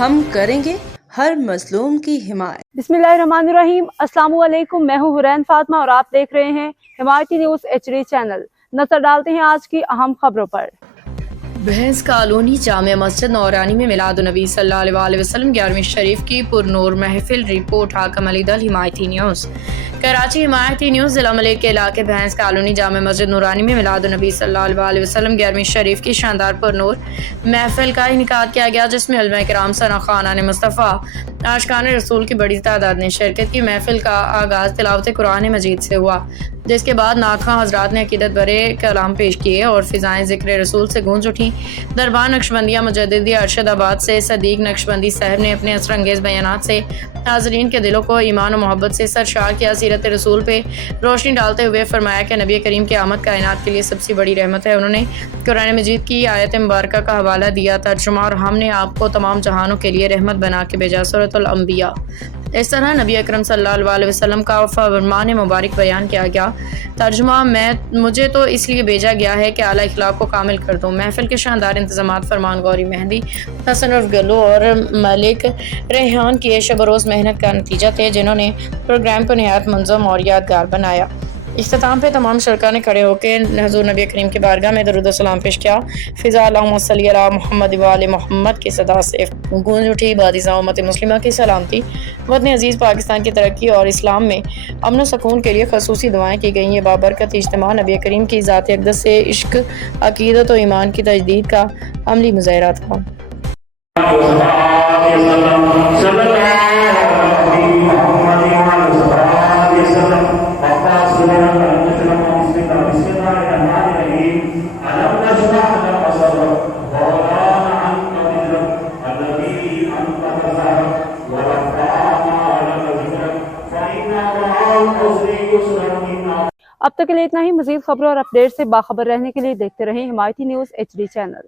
ہم کریں گے ہر مظلوم کی حمایت۔ बिस्मिल्लाहिर्रहमानिर्रहीम। अस्सलाम वालेकुम। मैं हूँ हुरैन फातिमा और आप देख रहे हैं हिमायती न्यूज़ HD चैनल। नजर डालते हैं आज की अहम खबरों पर। भैंस कॉलोनी जामिया मस्जिद नौरानी में मिलादुन्नबी सल्लल्लाहु अलैहि वसल्लम 11वीं शरीफ की पुरनूर महफिल। रिपोर्ट हाकम अली दल, हिमायती न्यूज़ कराची। हिमायती न्यूज़ जिला मलिक के इलाके भैंस कॉलोनी जामिया मस्जिद नौरानी में मिलादुन्नबी सल्लल्लाहु अलैहि वसल्लम 11वीं शरीफ की शानदार पुरनूर महफिल का इनेकाद किया गया, जिसमें उलमा किराम, सना खानान मुस्तफ़ा, आशिकान रसूल की बड़ी तादाद ने शिरकत की। महफिल का आगाज़ तिलावत कुरान मजीद से हुआ, जिसके बाद नाखा हजरात ने अकीदत भरे कलाम पेश किए और फिजाएं ज़िक्र रसूल से गूंज उठी। दरबार नक्शबंदिया मुजद्दिदी अरशदाबाद से सदीक नक्शबंदी साहब ने अपने असरंगेज़ बयानात से हाज़रीन के दिलों को ईमान और मोहब्बत से सरशार किया। सीरत रसूल पे रोशनी डालते हुए फरमाया कि नबी करीम की आमद कायनात के लिए सबसे बड़ी रहमत है। उन्होंने कुरान मजीद की आयत मुबारक का हवाला दिया तर्जुमा, और हमने आपको तमाम जहानों के लिए रहमत बना के भेजा, सूरतुल अंबिया। इस तरह नबी अकरम सल्लल्लाहु अलैहि वसल्लम का फरमान मुबारक बयान किया गया। तर्जुमा, मुझे तो इसलिए भेजा गया है कि आला इखलाक को कामिल कर दूँ। महफिल के शानदार इंतजामात फरमान गौरी मेहंदी, हसन उर्फ गल्लू और मलिक रेहान की शब रोज़ मेहनत का नतीजा थे, जिन्होंने प्रोग्राम को नहायत मुंज़म और यादगार बनाया। इख्तिताम पे तमाम शरका ने खड़े होकर हज़ूर नबी करीम की बारगाह में दरूद सलाम पेश किया। फ़िज़ा अल्लाहुम्मा सल्ली अला मुहम्मद व आले मुहम्मद की सदा से गूंज उठी। बादिज़ा उम्मत मुस्लिमा की सलामती, वतन अज़ीज़ पाकिस्तान की तरक्की और इस्लाम में अमन सुकून के लिए खसूसी दुआएं की गई। ये बाबरकत इज्तिमा नबी करीम की ज़ात अक़दस से इश्क, अक़ीदत और ईमान की तजदीद का अमली मुज़ाहरा था। अब तक के लिए इतना ही। मज़ीद खबरों और अपडेट से बाखबर रहने के लिए देखते रहें हिमायती न्यूज़ HD चैनल।